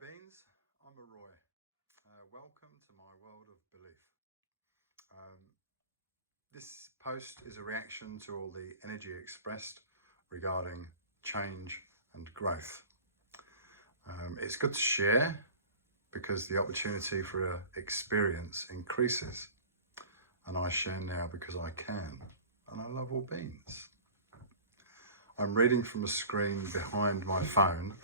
Beans, I'm Roy. Welcome to my world of belief. This post is a reaction to all the energy expressed regarding change and growth. It's good to share because the opportunity for experience increases, and I share now because I can, and I love all beans. I'm reading from a screen behind my phone.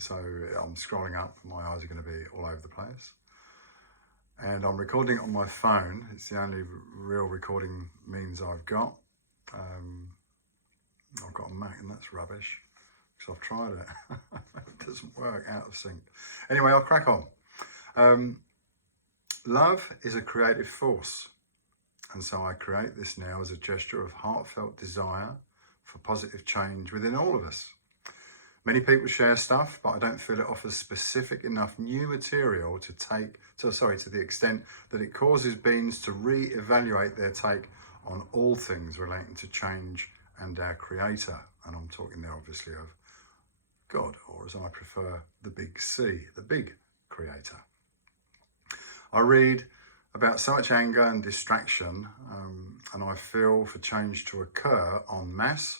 So I'm scrolling up, my eyes are going to be all over the place. And I'm recording on my phone. It's the only real recording means I've got. I've got a Mac and that's rubbish, because I've tried it. It doesn't work, out of sync. Anyway, I'll crack on. Love is a creative force. And so I create this now as a gesture of heartfelt desire for positive change within all of us. Many people share stuff, but I don't feel it offers specific enough new material to the extent that it causes beings to re-evaluate their take on all things relating to change and our creator. And I'm talking there obviously of God, or as I prefer, the big C, the big creator. I read about so much anger and distraction, and I feel for change to occur en masse,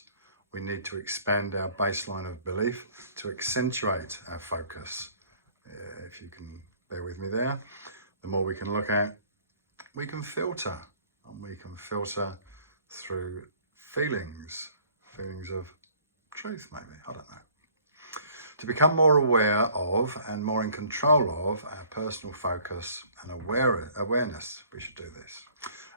we need to expand our baseline of belief to accentuate our focus. If you can bear with me there, the more we can look at, we can filter, and we can filter through feelings of truth maybe, I don't know. To become more aware of and more in control of our personal focus and awareness, we should do this.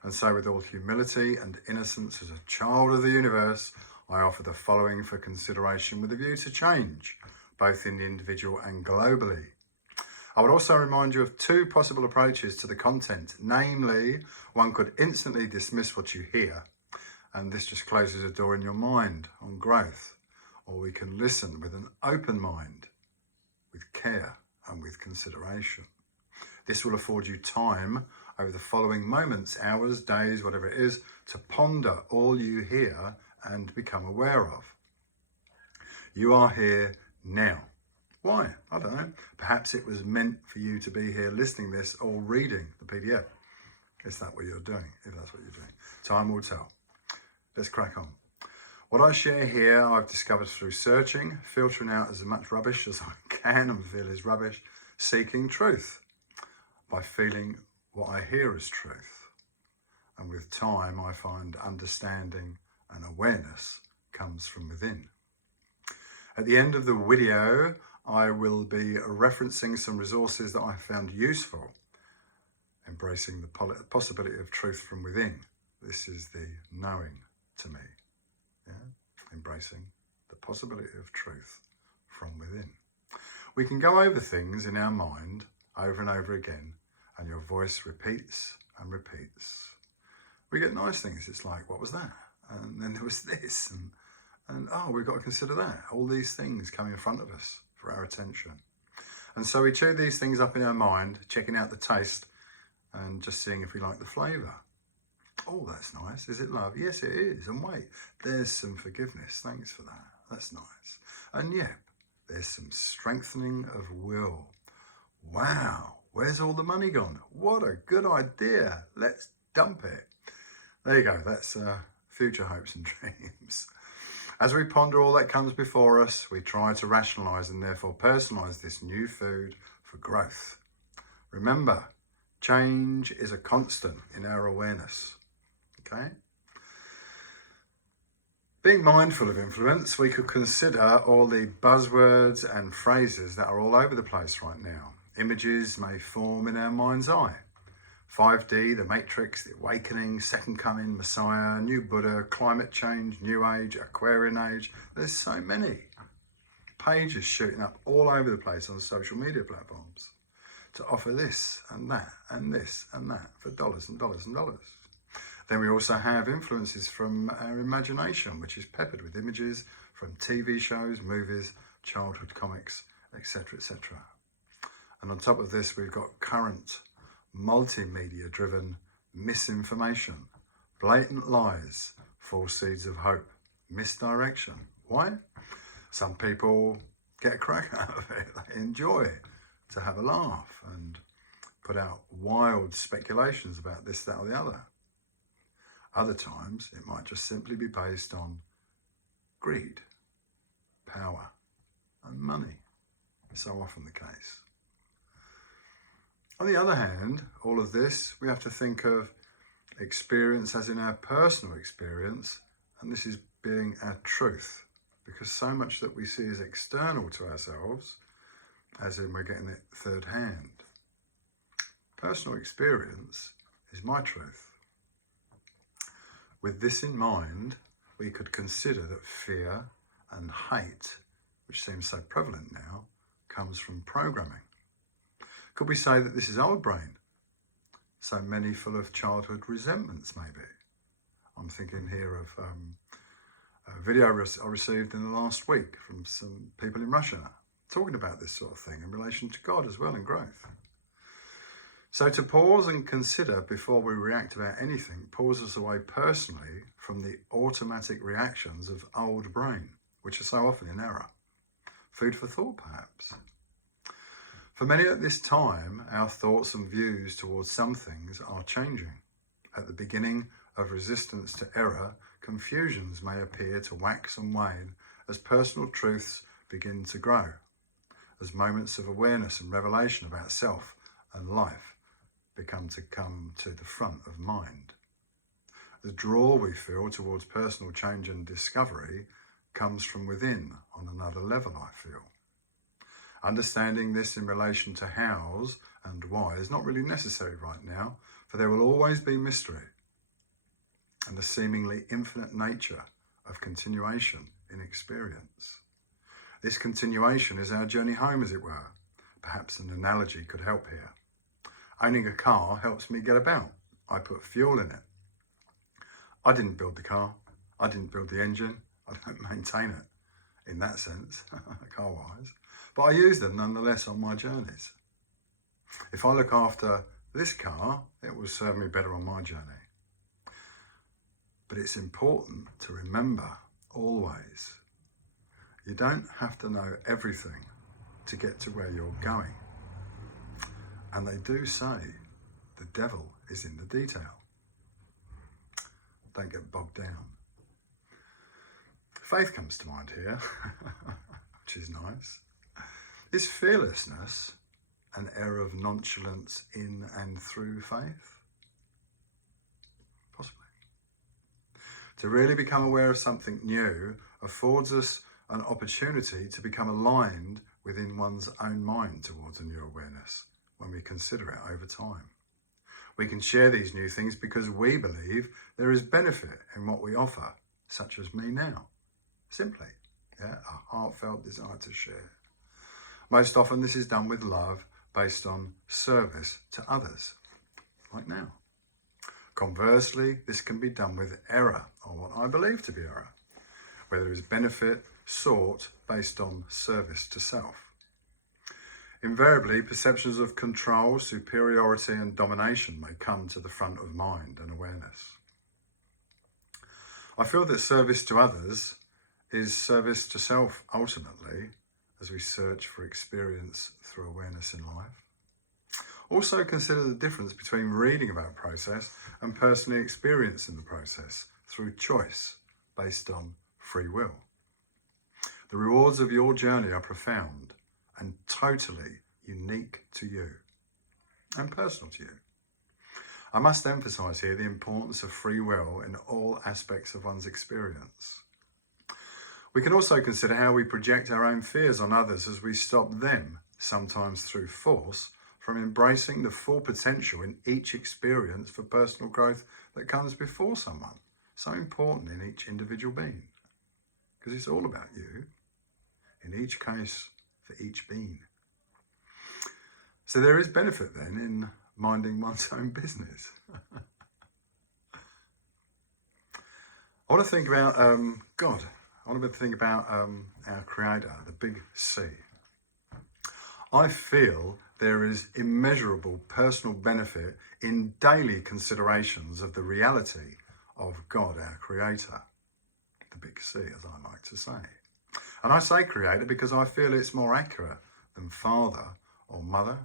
And so with all humility and innocence as a child of the universe, I offer the following for consideration with a view to change, both in the individual and globally. I would also remind you of two possible approaches to the content. Namely, one could instantly dismiss what you hear, and this just closes a door in your mind on growth. Or we can listen with an open mind, with care and with consideration. This will afford you time over the following moments, hours, days, whatever it is, to ponder all you hear and become aware of. You are here now. Why? I don't know. Perhaps it was meant for you to be here listening this or reading the PDF. Is that what you're doing? If that's what you're doing. Time will tell. Let's crack on. What I share here, I've discovered through searching, filtering out as much rubbish as I can and feel is rubbish, seeking truth by feeling what I hear as truth. And with time, I find understanding and awareness comes from within. At the end of the video, I will be referencing some resources that I found useful, embracing the possibility of truth from within. This is the knowing to me. Yeah? Embracing the possibility of truth from within. We can go over things in our mind over and over again, and your voice repeats and repeats. We get nice things. It's like, what was that? And then there was this, and oh, we've got to consider that. All these things come in front of us for our attention. And so we chew these things up in our mind, checking out the taste and just seeing if we like the flavour. Oh, that's nice. Is it love? Yes, it is. And wait, there's some forgiveness. Thanks for that. That's nice. And yep, there's some strengthening of will. Wow, where's all the money gone? What a good idea. Let's dump it. There you go. That's future hopes and dreams. As we ponder all that comes before us, we try to rationalise and therefore personalise this new food for growth. Remember, change is a constant in our awareness. Okay? Being mindful of influence, we could consider all the buzzwords and phrases that are all over the place right now. Images may form in our mind's eye. 5D, the Matrix, the Awakening, Second Coming, Messiah, New Buddha, climate change, New Age, Aquarian Age. There's so many pages shooting up all over the place on social media platforms to offer this and that and this and that for dollars and dollars and dollars. Then we also have influences from our imagination, which is peppered with images from TV shows, movies, childhood comics, etc., etc. And on top of this, we've got current multimedia-driven misinformation, blatant lies, false seeds of hope, misdirection. Why? Some people get a crack out of it. They enjoy to have a laugh and put out wild speculations about this, that or the other. Other times it might just simply be based on greed, power and money. So often the case. On the other hand, all of this, we have to think of experience as in our personal experience, and this is being our truth, because so much that we see is external to ourselves, as in we're getting it third hand. Personal experience is my truth. With this in mind, we could consider that fear and hate, which seems so prevalent now, comes from programming. Could we say that this is old brain? So many full of childhood resentments, maybe. I'm thinking here of a video I received in the last week from some people in Russia talking about this sort of thing in relation to God as well and growth. So to pause and consider before we react about anything pulls us away personally from the automatic reactions of old brain, which are so often in error. Food for thought, perhaps. For many at this time, our thoughts and views towards some things are changing. At the beginning of resistance to error, confusions may appear to wax and wane as personal truths begin to grow, as moments of awareness and revelation about self and life come to the front of mind. The draw we feel towards personal change and discovery comes from within on another level, I feel. Understanding this in relation to hows and why is not really necessary right now, for there will always be mystery and the seemingly infinite nature of continuation in experience. This continuation is our journey home, as it were. Perhaps an analogy could help here. Owning a car helps me get about. I put fuel in it. I didn't build the car. I didn't build the engine. I don't maintain it in that sense, car-wise. But I use them nonetheless on my journeys. If I look after this car, it will serve me better on my journey. But it's important to remember always, you don't have to know everything to get to where you're going. And they do say the devil is in the detail. Don't get bogged down. Faith comes to mind here, which is nice. Is fearlessness an air of nonchalance in and through faith? Possibly. To really become aware of something new affords us an opportunity to become aligned within one's own mind towards a new awareness when we consider it over time. We can share these new things because we believe there is benefit in what we offer, such as me now. Simply, a heartfelt desire to share. Most often this is done with love based on service to others, like now. Conversely, this can be done with error, or what I believe to be error, where there is benefit sought based on service to self. Invariably, perceptions of control, superiority and domination may come to the front of mind and awareness. I feel that service to others is service to self ultimately, as we search for experience through awareness in life. Also consider the difference between reading about process and personally experiencing the process through choice based on free will. The rewards of your journey are profound and totally unique to you and personal to you. I must emphasize here the importance of free will in all aspects of one's experience. We can also consider how we project our own fears on others as we stop them, sometimes through force, from embracing the full potential in each experience for personal growth that comes before someone. So important in each individual being, because it's all about you, in each case, for each being. So there is benefit then in minding one's own business. I want to think about God. I want to think about our Creator, the big C. I feel there is immeasurable personal benefit in daily considerations of the reality of God, our Creator, the big C, as I like to say. And I say creator because I feel it's more accurate than father or mother.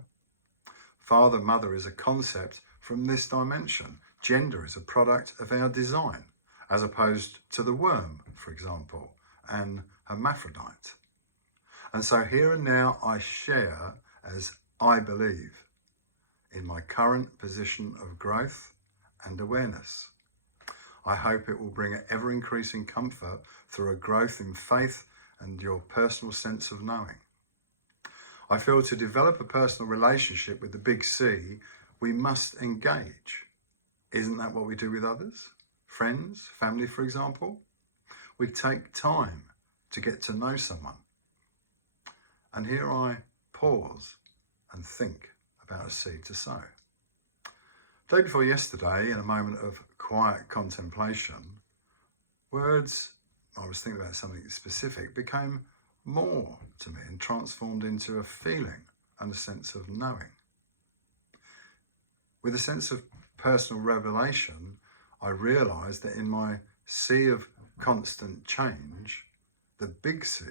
Father, mother is a concept from this dimension. Gender is a product of our design, as opposed to the worm, for example, and hermaphrodite. And so here and now I share as I believe in my current position of growth and awareness. I hope it will bring ever-increasing comfort through a growth in faith and your personal sense of knowing. I feel to develop a personal relationship with the big C, we must engage. Isn't that what we do with others? Friends, family, for example? We take time to get to know someone. And here I pause and think about a seed to sow. Day before yesterday, in a moment of quiet contemplation, words, I was thinking about something specific, became more to me and transformed into a feeling and a sense of knowing. With a sense of personal revelation, I realised that in my sea of constant change, the big C,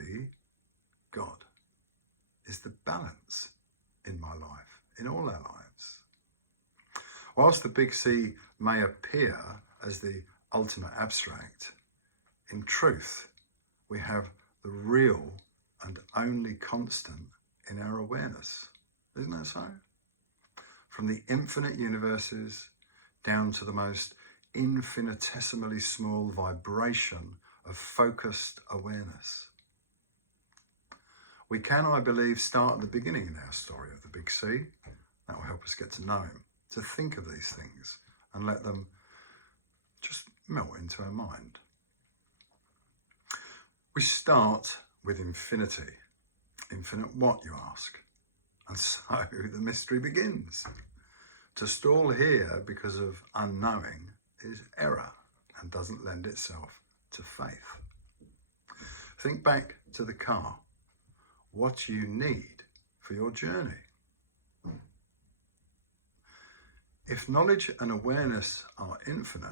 God, is the balance in my life, in all our lives. Whilst the big C may appear as the ultimate abstract, in truth, we have the real and only constant in our awareness. Isn't that so? From the infinite universes down to the most infinitesimally small vibration of focused awareness. We can, I believe, start at the beginning in our story of the big C. That will help us get to know him, to think of these things and let them just melt into our mind. We start with infinity. Infinite what, you ask? And so the mystery begins. To stall here because of unknowing is error and doesn't lend itself to faith. Think back to the car. What you need for your journey. If knowledge and awareness are infinite,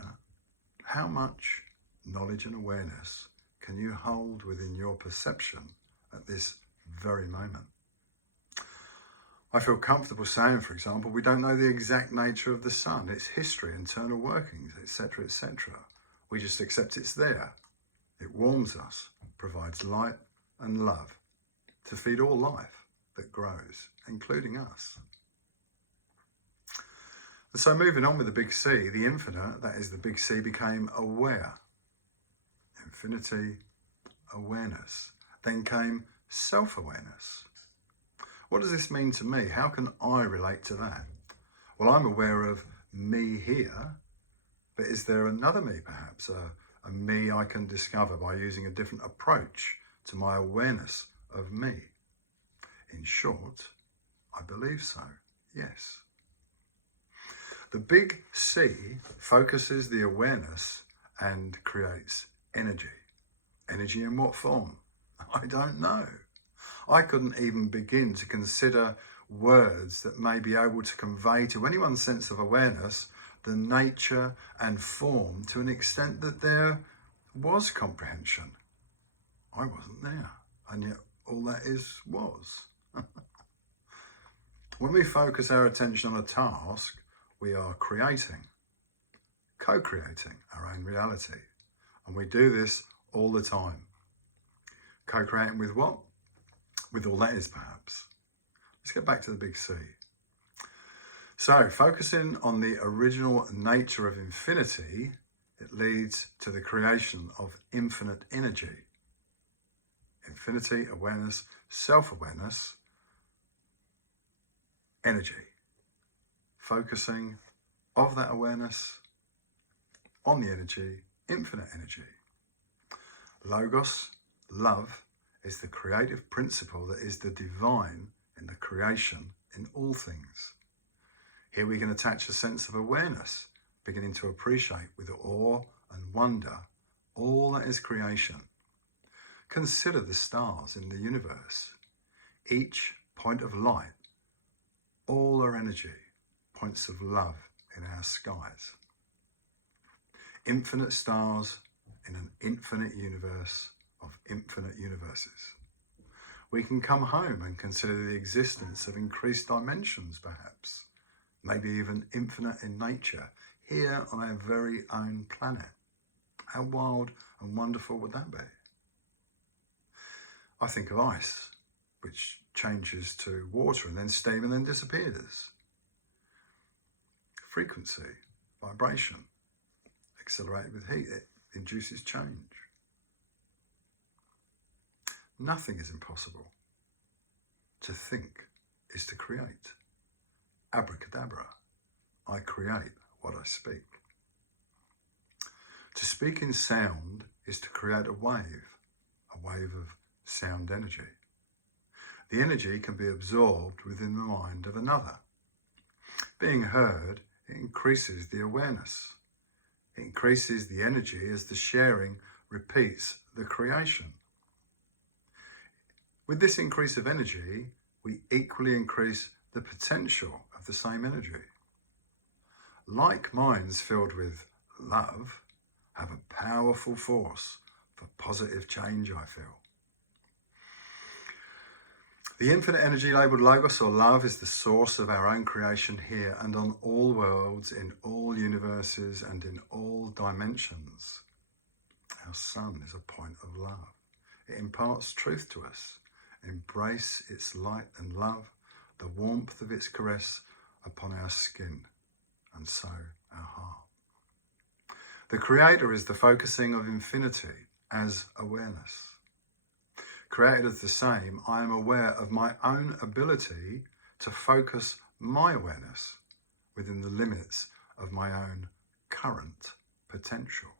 how much knowledge and awareness can you hold within your perception at this very moment? I feel comfortable saying, for example, we don't know the exact nature of the sun, its history, internal workings, etc., etc. We just accept it's there. It warms us, provides light and love to feed all life that grows, including us. And so moving on with the big C, the infinite, that is the big C, became aware. Infinity, awareness. Then came self-awareness. What does this mean to me? How can I relate to that? Well, I'm aware of me here, but is there another me perhaps? A me I can discover by using a different approach to my awareness of me? In short, I believe so, yes. The big C focuses the awareness and creates energy. Energy in what form? I don't know. I couldn't even begin to consider words that may be able to convey to anyone's sense of awareness the nature and form to an extent that there was comprehension. I wasn't there, and yet all that is was. When we focus our attention on a task, we are creating, co-creating our own reality. And we do this all the time. Co-creating with what? With all that is, perhaps. Let's get back to the big C. So, focusing on the original nature of infinity, it leads to the creation of infinite energy. Infinity, awareness, self-awareness, energy. Focusing of that awareness on the energy, infinite energy. Logos, love, is the creative principle that is the divine in the creation in all things. Here we can attach a sense of awareness, beginning to appreciate with awe and wonder all that is creation. Consider the stars in the universe. Each point of light, all are energy, points of love in our skies. Infinite stars in an infinite universe of infinite universes. We can come home and consider the existence of increased dimensions, perhaps, maybe even infinite in nature, here on our very own planet. How wild and wonderful would that be? I think of ice, which changes to water and then steam and then disappears. Frequency, vibration, accelerated with heat, it induces change. Nothing is impossible. To think is to create. Abracadabra, I create what I speak. To speak in sound is to create a wave of sound energy. The energy can be absorbed within the mind of another. Being heard, it increases the awareness. It increases the energy as the sharing repeats the creation. With this increase of energy, we equally increase the potential of the same energy. Like minds filled with love have a powerful force for positive change, I feel. The infinite energy labelled Logos or love is the source of our own creation here and on all worlds, in all universes and in all dimensions. Our sun is a point of love. It imparts truth to us. Embrace its light and love, the warmth of its caress upon our skin, and so our heart. The Creator is the focusing of infinity as awareness. Created as the same, I am aware of my own ability to focus my awareness within the limits of my own current potential.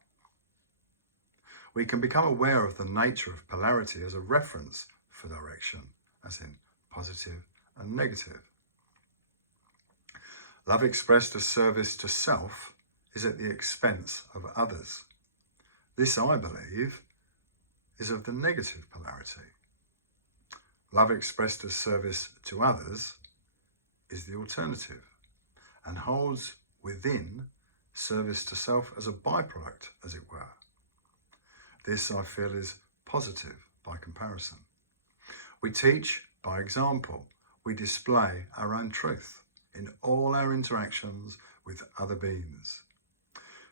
We can become aware of the nature of polarity as a reference for direction, as in positive and negative. Love expressed as service to self is at the expense of others. This, I believe, is of the negative polarity. Love expressed as service to others is the alternative and holds within service to self as a byproduct, as it were. This, I feel, is positive by comparison. We teach by example. We display our own truth in all our interactions with other beings.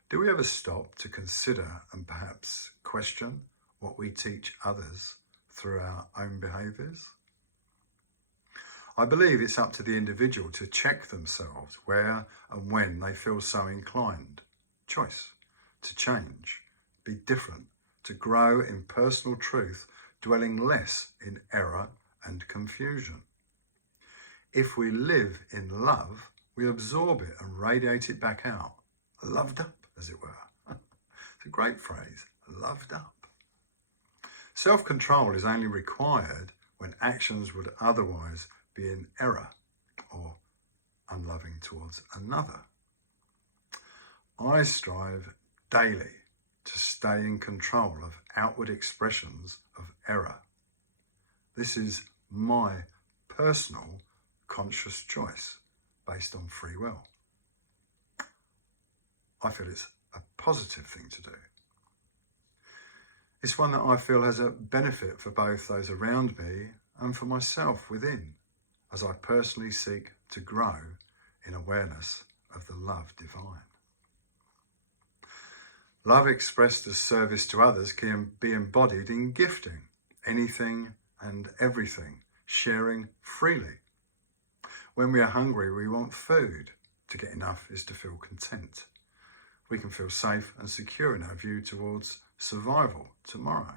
Do we ever stop to consider and perhaps question what we teach others through our own behaviours? I believe it's up to the individual to check themselves where and when they feel so inclined. Choice to change, be different, to grow in personal truth, dwelling less in error and confusion. If we live in love, we absorb it and radiate it back out, loved up, as it were. It's a great phrase, loved up. Self-control is only required when actions would otherwise be in error or unloving towards another. I strive daily to stay in control of outward expressions of error. This is my personal conscious choice based on free will. I feel it's a positive thing to do. It's one that I feel has a benefit for both those around me and for myself within, as I personally seek to grow in awareness of the love divine. Love expressed as service to others can be embodied in gifting anything and everything, sharing freely. When we are hungry, we want food. To get enough is to feel content. We can feel safe and secure in our view towards survival tomorrow.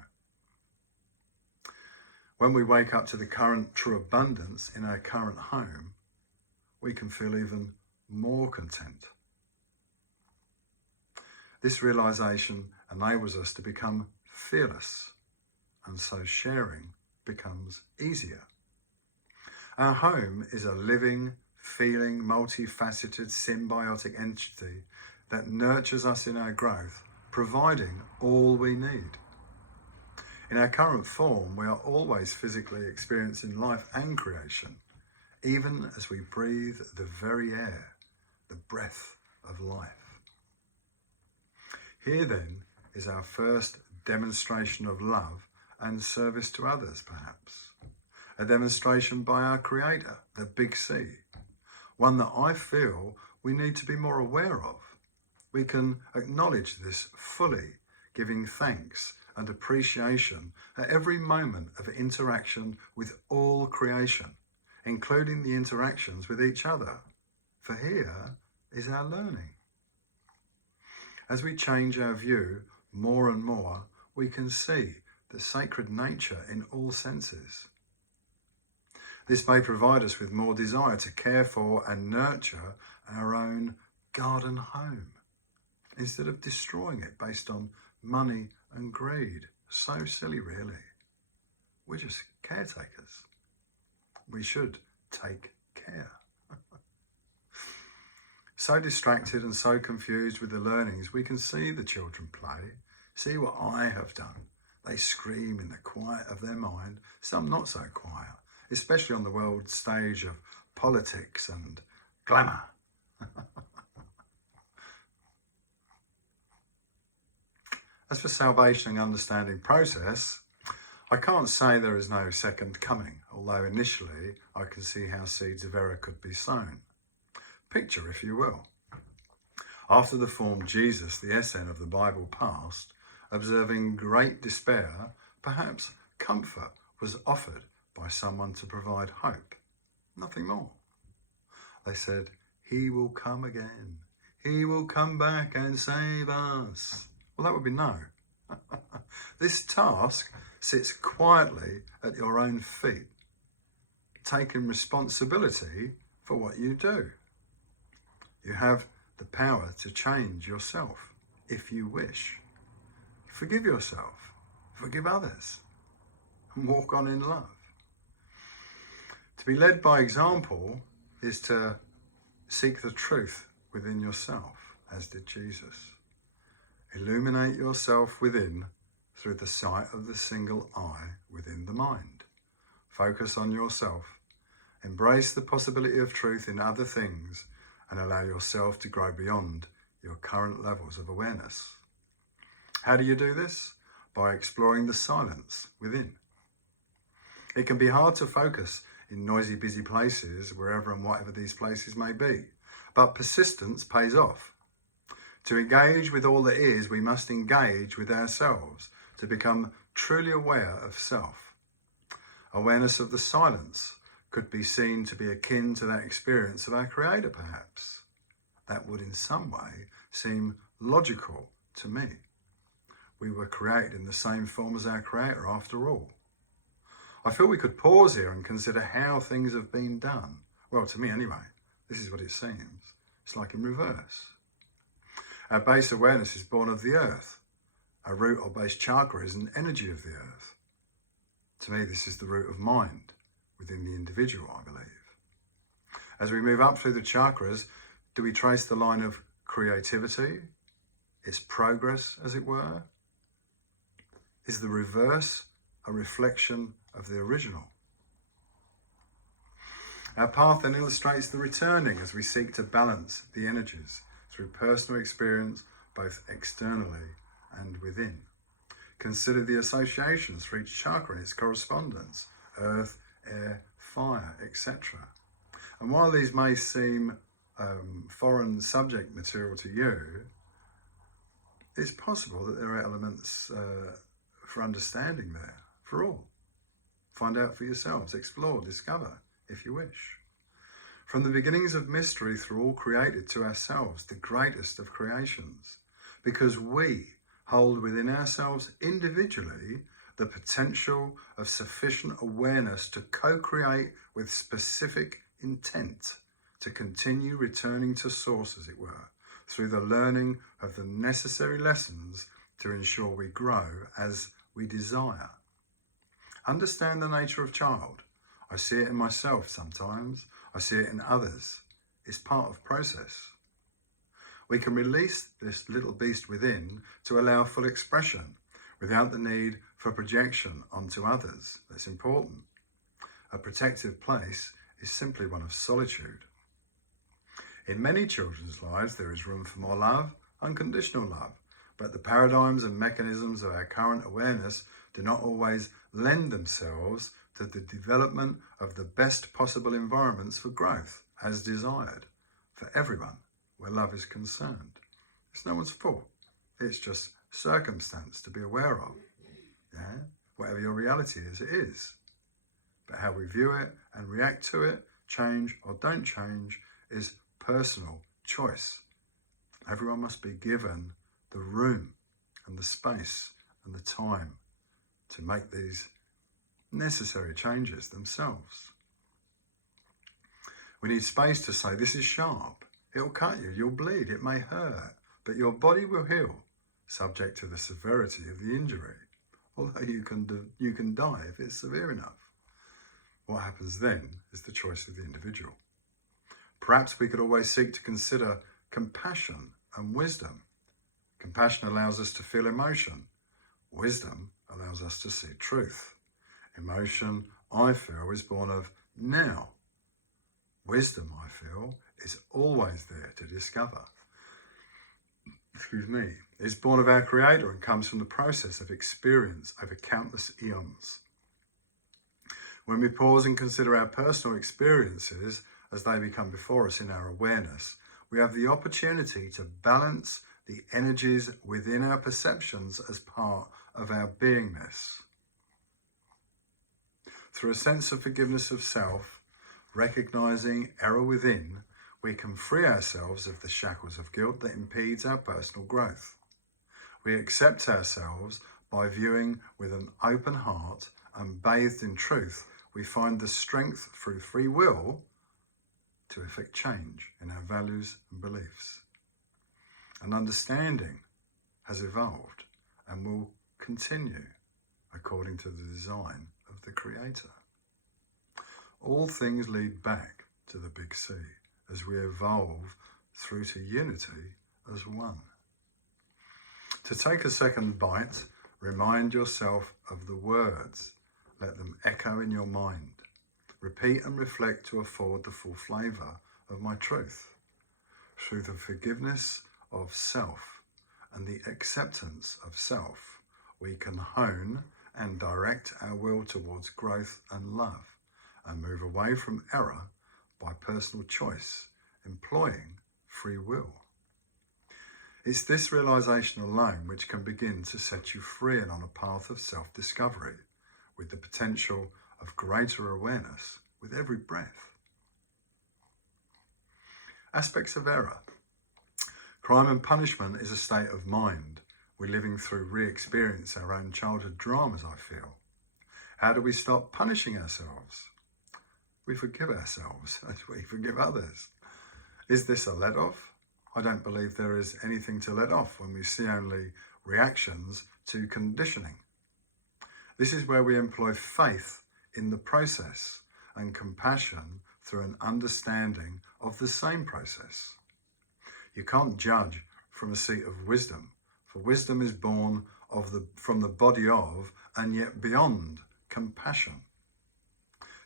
When we wake up to the current true abundance in our current home, we can feel even more content. This realization enables us to become fearless, and so sharing becomes easier. Our home is a living, feeling, multifaceted, symbiotic entity that nurtures us in our growth, providing all we need. In our current form, we are always physically experiencing life and creation, even as we breathe the very air, the breath of life. Here then is our first demonstration of love and service to others, perhaps. A demonstration by our Creator, the Big C. One that I feel we need to be more aware of. We can acknowledge this fully, giving thanks and appreciation at every moment of interaction with all creation, including the interactions with each other. For here is our learning. As we change our view more and more, we can see the sacred nature in all senses. This may provide us with more desire to care for and nurture our own garden home, instead of destroying it based on money and greed. So silly, really. We're just caretakers. We should take care. So distracted and so confused with the learnings, we can see the children play, see what I have done. They scream in the quiet of their mind, some not so quiet, especially on the world stage of politics and glamour. As for salvation and understanding process, I can't say there is no second coming, although initially I can see how seeds of error could be sown. Picture, if you will. After the form Jesus, the SN of the Bible, passed, observing great despair, perhaps comfort was offered by someone to provide hope. Nothing more. They said, "He will come again. He will come back and save us." Well, that would be no. This task sits quietly at your own feet, taking responsibility for what you do. You have the power to change yourself if you wish. Forgive yourself, forgive others, and walk on in love. To be led by example is to seek the truth within yourself, as did Jesus. Illuminate yourself within through the sight of the single eye within the mind. Focus on yourself. Embrace the possibility of truth in other things and allow yourself to grow beyond your current levels of awareness. How do you do this? By exploring the silence within. It can be hard to focus in noisy, busy places, wherever and whatever these places may be, but persistence pays off. To engage with all that is, we must engage with ourselves to become truly aware of self. Awareness of the silence could be seen to be akin to that experience of our Creator, perhaps. That would in some way seem logical to me. We were created in the same form as our Creator after all. I feel we could pause here and consider how things have been done. Well, to me anyway, this is what it seems. It's like in reverse. Our base awareness is born of the earth. Our root or base chakra is an energy of the earth. To me, this is the root of mind within the individual, I believe. As we move up through the chakras, do we trace the line of creativity, its progress, as it were? Is the reverse a reflection of the original? Our path then illustrates the returning as we seek to balance the energies through personal experience, both externally and within. Consider the associations for each chakra and its correspondence: earth, air, fire, etc. And while these may seem foreign subject material to you, it's possible that there are elements for understanding there for all. Find out for yourselves, explore, discover, if you wish. From the beginnings of mystery through all created to ourselves, the greatest of creations, because we hold within ourselves individually the potential of sufficient awareness to co-create with specific intent, to continue returning to source, as it were, through the learning of the necessary lessons to ensure we grow as we desire. Understand the nature of child. I see it in myself sometimes. I see it in others. It's part of process. We can release this little beast within to allow full expression without the need for projection onto others. That's important. A protective place is simply one of solitude. In many children's lives, there is room for more love, unconditional love, but the paradigms and mechanisms of our current awareness do not always lend themselves to the development of the best possible environments for growth as desired for everyone where love is concerned. It's no one's fault. It's just circumstance to be aware of. Yeah? Whatever your reality is, it is. But how we view it and react to it, change or don't change, is personal choice. Everyone must be given the room and the space and the time to make these necessary changes themselves. We need space to say, this is sharp. It'll cut you, you'll bleed, it may hurt, but your body will heal, subject to the severity of the injury. Although you can die if it's severe enough. What happens then is the choice of the individual. Perhaps we could always seek to consider compassion and wisdom. Compassion allows us to feel emotion. Wisdom allows us to see truth. Emotion, I feel, is born of now. Wisdom, I feel, is always there to discover. Is born of our Creator and comes from the process of experience over countless eons. When we pause and consider our personal experiences as they become before us in our awareness, we have the opportunity to balance the energies within our perceptions as part of our beingness. Through a sense of forgiveness of self, recognizing error within, we can free ourselves of the shackles of guilt that impedes our personal growth. We accept ourselves by viewing with an open heart and bathed in truth. We find the strength through free will to effect change in our values and beliefs. An understanding has evolved and will continue according to the design of the Creator. All things lead back to the big C as we evolve through to unity as one. To take a second bite, remind yourself of the words. Let them echo in your mind. Repeat and reflect to afford the full flavour of my truth. Through the forgiveness of self and the acceptance of self, we can hone and direct our will towards growth and love and move away from error by personal choice, employing free will. It's this realisation alone which can begin to set you free and on a path of self-discovery with the potential of greater awareness with every breath. Aspects of error. Crime and punishment is a state of mind. We're living through re-experience our own childhood dramas, I feel. How do we stop punishing ourselves? We forgive ourselves as we forgive others. Is this a let-off? I don't believe there is anything to let off when we see only reactions to conditioning. This is where we employ faith in the process and compassion through an understanding of the same process. You can't judge from a seat of wisdom, for wisdom is born from the body of and yet beyond compassion.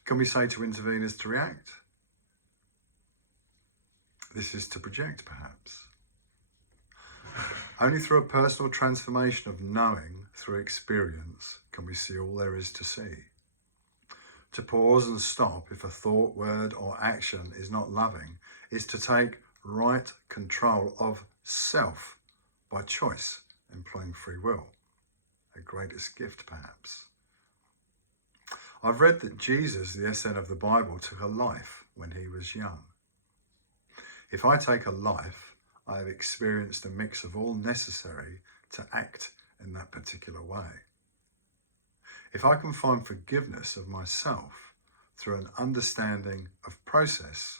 Can we say to intervene is to react? This is to project, perhaps. Only through a personal transformation of knowing through experience can we see all there is to see. To pause and stop if a thought, word or action is not loving is to take right control of self by choice, employing free will. A greatest gift, perhaps. I've read that Jesus, the SN of the Bible, took a life when he was young. If I take a life, I have experienced a mix of all necessary to act in that particular way. If I can find forgiveness of myself through an understanding of process,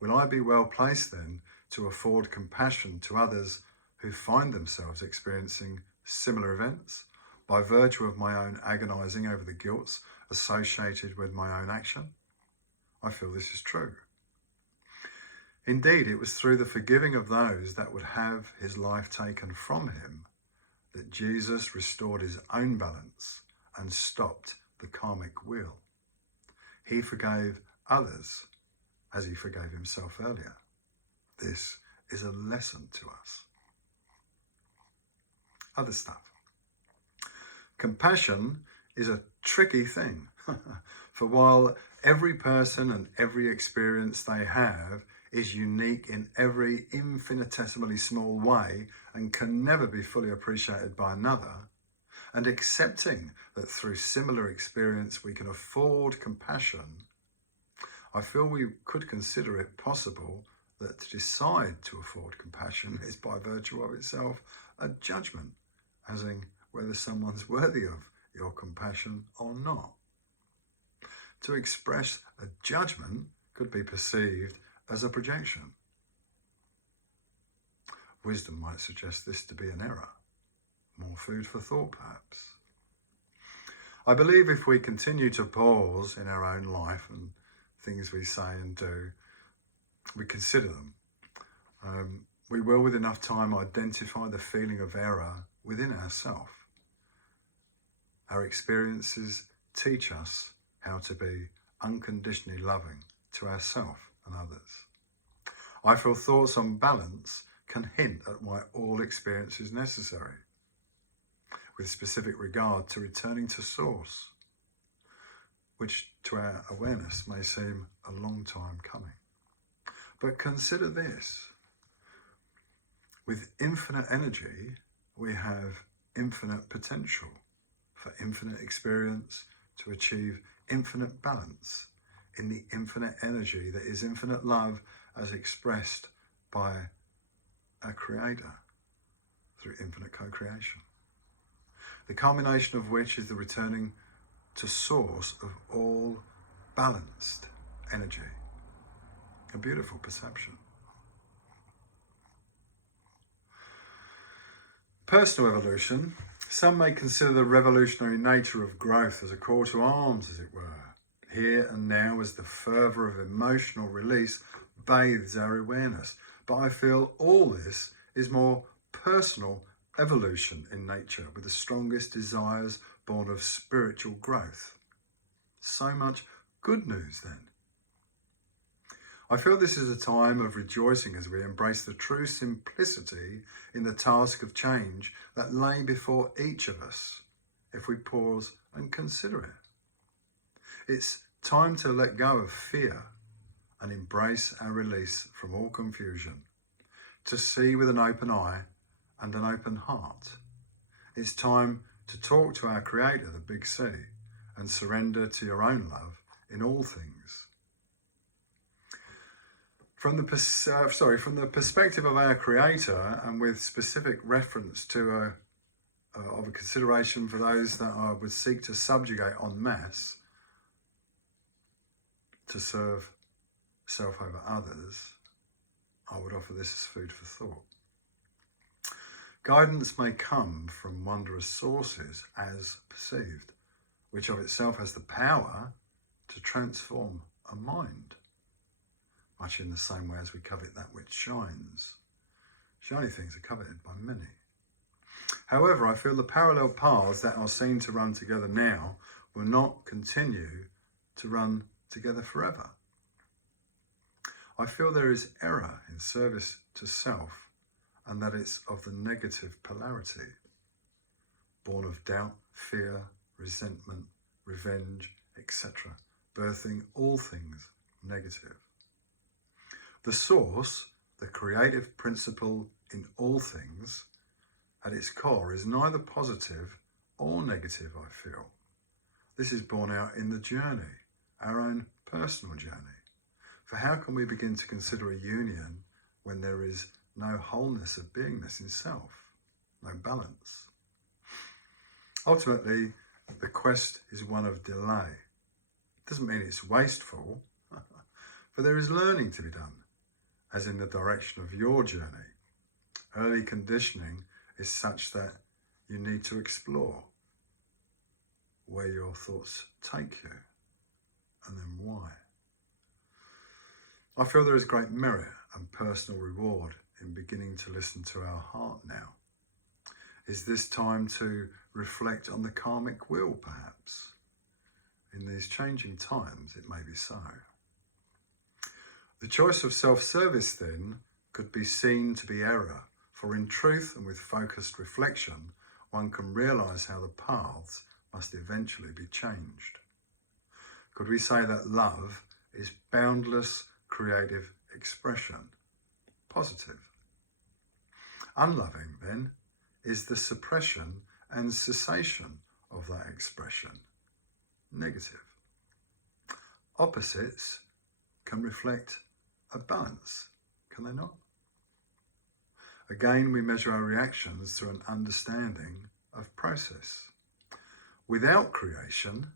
will I be well placed then to afford compassion to others who find themselves experiencing similar events by virtue of my own agonising over the guilt associated with my own action? I feel this is true. Indeed, it was through the forgiving of those that would have his life taken from him that Jesus restored his own balance and stopped the karmic wheel. He forgave others as he forgave himself earlier. This is a lesson to us. Other stuff. Compassion is a tricky thing, for while every person and every experience they have is unique in every infinitesimally small way and can never be fully appreciated by another, and accepting that through similar experience we can afford compassion, I feel we could consider it possible that to decide to afford compassion is by virtue of itself a judgment, as in whether someone's worthy of your compassion or not. To express a judgment could be perceived as a projection. Wisdom might suggest this to be an error. More food for thought, perhaps. I believe if we continue to pause in our own life and things we say and do, we consider them, we will with enough time identify the feeling of error within ourselves. Our experiences teach us how to be unconditionally loving to ourselves and others. I feel thoughts on balance can hint at why all experience is necessary, with specific regard to returning to source, which to our awareness may seem a long time coming. But consider this. With infinite energy, we have infinite potential for infinite experience to achieve infinite balance in the infinite energy that is infinite love as expressed by our Creator through infinite co-creation. The culmination of which is the returning to source of all balanced energy. A beautiful perception. Personal evolution. Some may consider the revolutionary nature of growth as a call to arms, as it were, here and now as the fervour of emotional release bathes our awareness. But I feel all this is more personal evolution in nature, with the strongest desires born of spiritual growth. So much good news then. I feel this is a time of rejoicing as we embrace the true simplicity in the task of change that lay before each of us, if we pause and consider it. It's time to let go of fear and embrace our release from all confusion, to see with an open eye and an open heart. It's time to talk to our Creator, the Big C, and surrender to your own love in all things. From the perspective of our Creator, and with specific reference to a consideration for those that I would seek to subjugate en masse to serve self over others, I would offer this as food for thought. Guidance may come from wondrous sources as perceived, which of itself has the power to transform a mind, much in the same way as we covet that which shines. Shiny things are coveted by many. However, I feel the parallel paths that are seen to run together now will not continue to run together forever. I feel there is error in service to self, and that it's of the negative polarity, born of doubt, fear, resentment, revenge, etc., birthing all things negative. The source, the creative principle in all things, at its core is neither positive or negative, I feel. This is borne out in the journey, our own personal journey. For how can we begin to consider a union when there is no wholeness of beingness in self, no balance? Ultimately, the quest is one of delay. It doesn't mean it's wasteful, for there is learning to be done, as in the direction of your journey. Early conditioning is such that you need to explore where your thoughts take you, and then why. I feel there is great merit and personal reward in beginning to listen to our heart now. Is this time to reflect on the karmic wheel, perhaps? In these changing times, it may be so. The choice of self-service, then, could be seen to be error, for in truth and with focused reflection, one can realise how the paths must eventually be changed. Could we say that love is boundless creative expression? Positive. Unloving, then, is the suppression and cessation of that expression. Negative. Opposites can reflect a balance, can they not? Again, we measure our reactions through an understanding of process. Without creation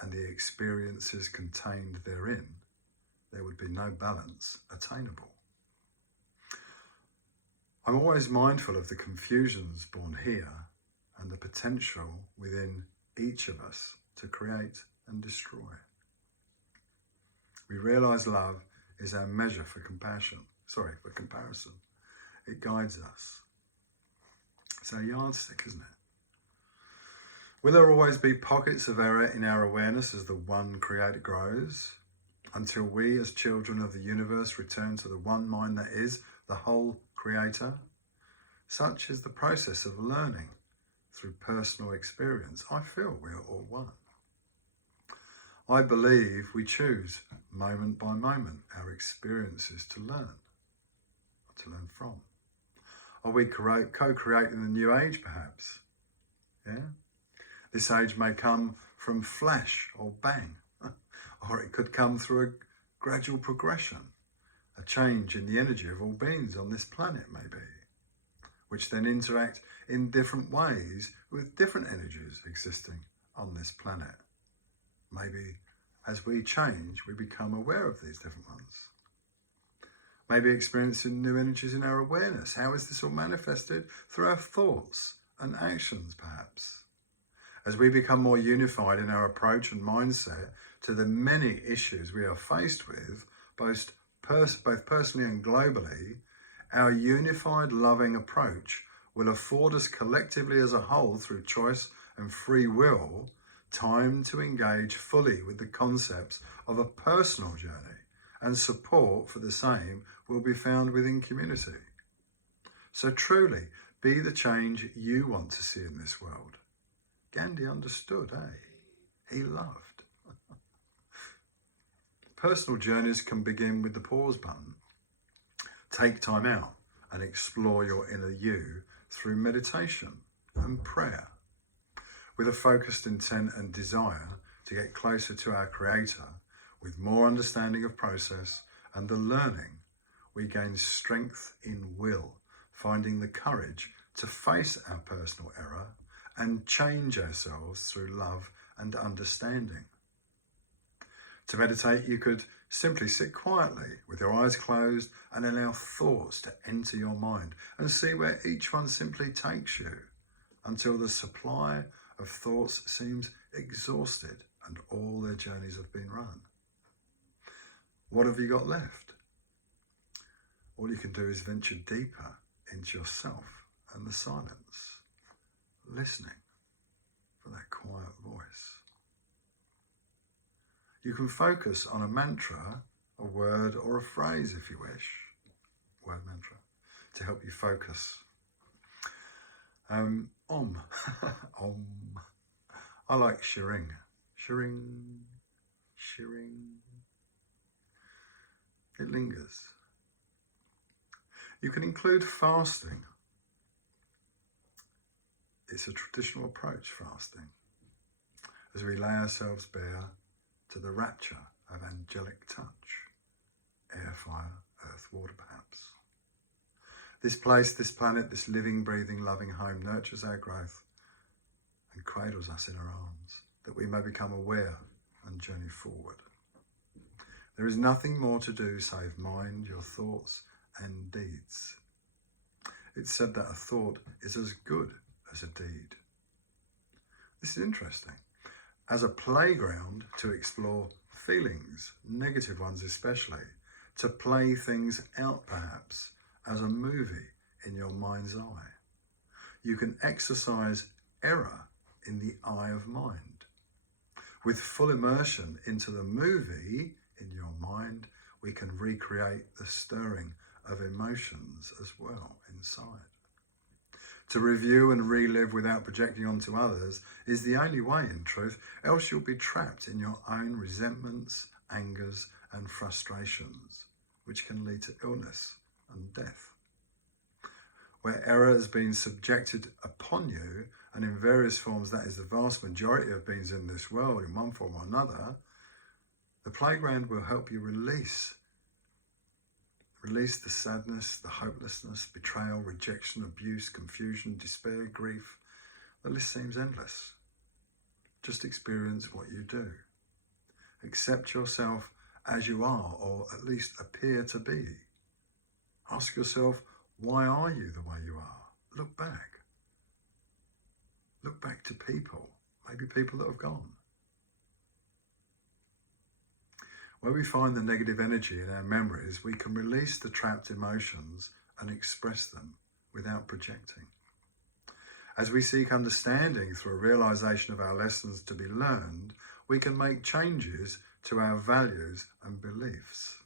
and the experiences contained therein, there would be no balance attainable. I'm always mindful of the confusions born here and the potential within each of us to create and destroy. We realise love is our measure for comparison. It guides us. It's our yardstick, isn't it? Will there always be pockets of error in our awareness as the one creator grows? Until we, as children of the universe, return to the one mind that is the whole creator? Such is the process of learning through personal experience. I feel we are all one. I believe we choose moment by moment our experiences to learn from. Are we co-creating the new age, perhaps? Yeah? This age may come from flash or bang, or it could come through a gradual progression, a change in the energy of all beings on this planet, maybe, which then interact in different ways with different energies existing on this planet. Maybe as we change, we become aware of these different ones. Maybe experiencing new energies in our awareness. How is this all manifested? Through our thoughts and actions, perhaps. As we become more unified in our approach and mindset to the many issues we are faced with, both personally and globally, our unified, loving approach will afford us collectively as a whole, through choice and free will, time to engage fully with the concepts of a personal journey, and support for the same will be found within community. So truly, be the change you want to see in this world. Gandhi understood, He loved. Personal journeys can begin with the pause button. Take time out and explore your inner you through meditation and prayer. With a focused intent and desire to get closer to our Creator, with more understanding of process and the learning, we gain strength in will, finding the courage to face our personal error and change ourselves through love and understanding. To meditate, you could simply sit quietly with your eyes closed and allow thoughts to enter your mind and see where each one simply takes you until the supply of thoughts seems exhausted and all their journeys have been run. What have you got left? All you can do is venture deeper into yourself and the silence, listening for that quiet voice. You can focus on a mantra, a word or a phrase if you wish, word mantra, to help you focus. Om. Om. I like shirring. Shirring. Shirring. It lingers. You can include fasting. It's a traditional approach, fasting, as we lay ourselves bare to the rapture of angelic touch, air, fire, earth, water perhaps. This place, this planet, this living, breathing, loving home nurtures our growth and cradles us in her arms, that we may become aware and journey forward. There is nothing more to do save mind your thoughts and deeds. It's said that a thought is as good as a deed. This is interesting. As a playground to explore feelings, negative ones especially, to play things out perhaps as a movie in your mind's eye. You can exercise error in the eye of mind. With full immersion into the movie in your mind, we can recreate the stirring of emotions as well inside. to review and relive without projecting onto others is the only way, in truth, else you'll be trapped in your own resentments, angers and frustrations, which can lead to illness and death. Where error has been subjected upon you, and in various forms that is the vast majority of beings in this world in one form or another, the playground will help you release the sadness, the hopelessness, betrayal, rejection, abuse, confusion, despair, grief. The list seems endless. Just experience what you do. Accept yourself as you are, or at least appear to be. Ask yourself, why are you the way you are? Look back. Look back to people, maybe people that have gone. Where we find the negative energy in our memories, we can release the trapped emotions and express them without projecting. As we seek understanding through a realization of our lessons to be learned, we can make changes to our values and beliefs.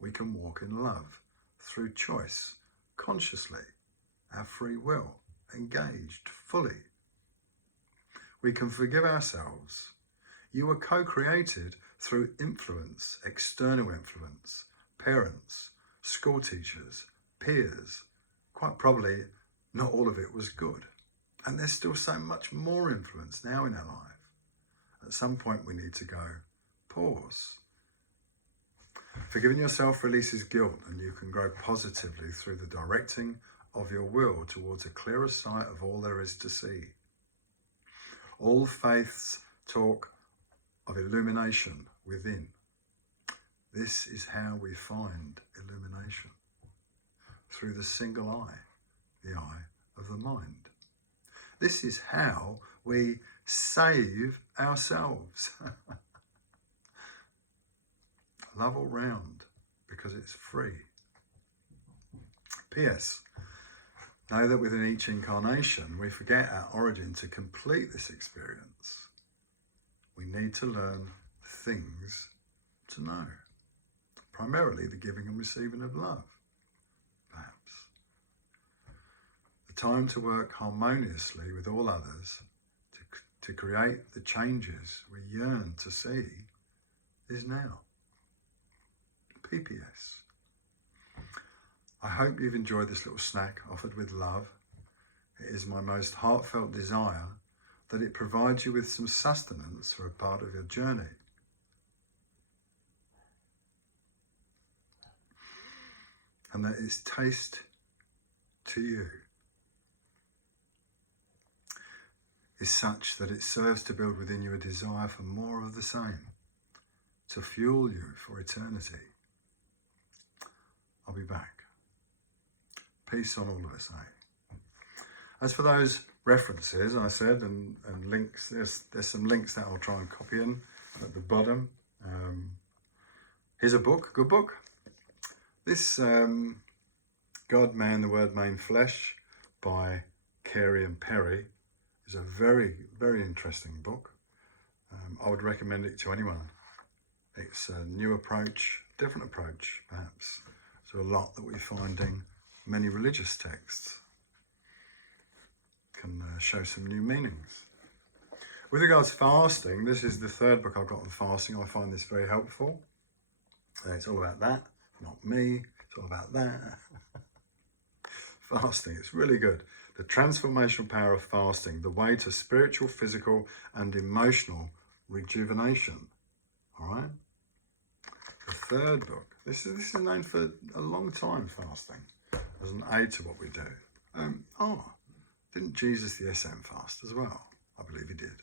We can walk in love through choice, consciously, our free will, engaged fully. We can forgive ourselves. You were co-created through influence, external influence, parents, school teachers, peers. Quite probably not all of it was good. And there's still so much more influence now in our life. At some point we need to go, pause. Forgiving yourself releases guilt, and you can grow positively through the directing of your will towards a clearer sight of all there is to see. All faiths talk of illumination within. This is how we find illumination, through the single eye, the eye of the mind. This is how we save ourselves. Love all round, because it's free. P.S. Know that within each incarnation, we forget our origin to complete this experience. We need to learn things to know. Primarily the giving and receiving of love, perhaps. The time to work harmoniously with all others, to create the changes we yearn to see, is now. PPS. I hope you've enjoyed this little snack offered with love. It is my most heartfelt desire that it provides you with some sustenance for a part of your journey. And that its taste to you is such that it serves to build within you a desire for more of the same, to fuel you for eternity. I'll be back. Peace on all of us, eh? As for those references, I said, and links, there's some links that I'll try and copy in at the bottom. Here's a book, good book. This God, Man, the Word Made Flesh by Carey and Perry is a very, very interesting book. I would recommend it to anyone. It's a new approach, different approach, perhaps, to a lot that we find in many religious texts. Can show some new meanings. With regards to fasting, this is the third book I've got on fasting. I find this very helpful. It's all about that, not me. It's all about that. Fasting, it's really good. The transformational power of fasting, the way to spiritual, physical and emotional rejuvenation. All right. The third book. This is known for a long time, fasting, as an aid to what we do. Didn't Jesus the SM fast as well? I believe he did.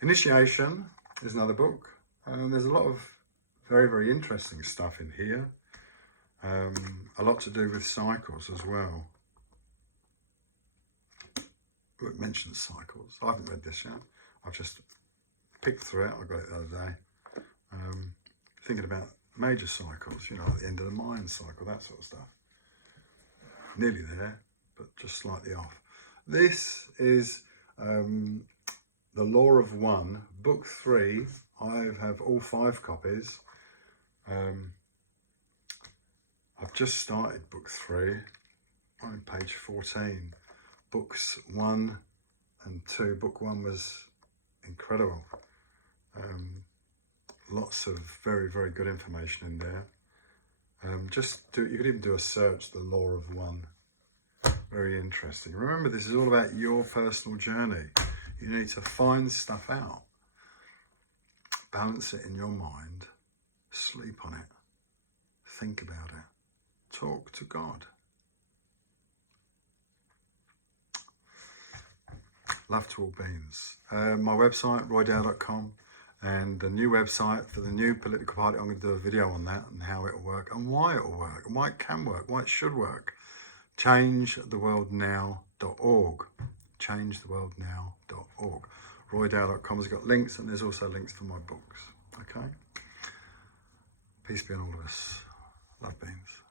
Initiation is another book. There's a lot of very, very interesting stuff in here. A lot to do with cycles as well. It mentions cycles. I haven't read this yet. I've just picked through it. I got it the other day. Thinking about major cycles, you know, at the end of the Mayan cycle, that sort of stuff. Nearly there, but just slightly off. This is The Law of One, book 3. I have all 5 copies. I've just started book 3. I'm on page 14. books 1 and 2. Book 1 was incredible. Lots of very, very good information in there. You could even do a search, the law of one. Very interesting. Remember, this is all about your personal journey. You need to find stuff out, balance it in your mind, sleep on it, think about it, talk to God. Love to all beings. My website, roydale.com, and the new website for the new political party. I'm going to do a video on that and how it'll work and why it'll work and why it can work, why it should work. ChangeTheWorldNow.org. ChangeTheWorldNow.org. roydale.com has got links, and there's also links for my books. Okay? Peace be on all of us. Love beings.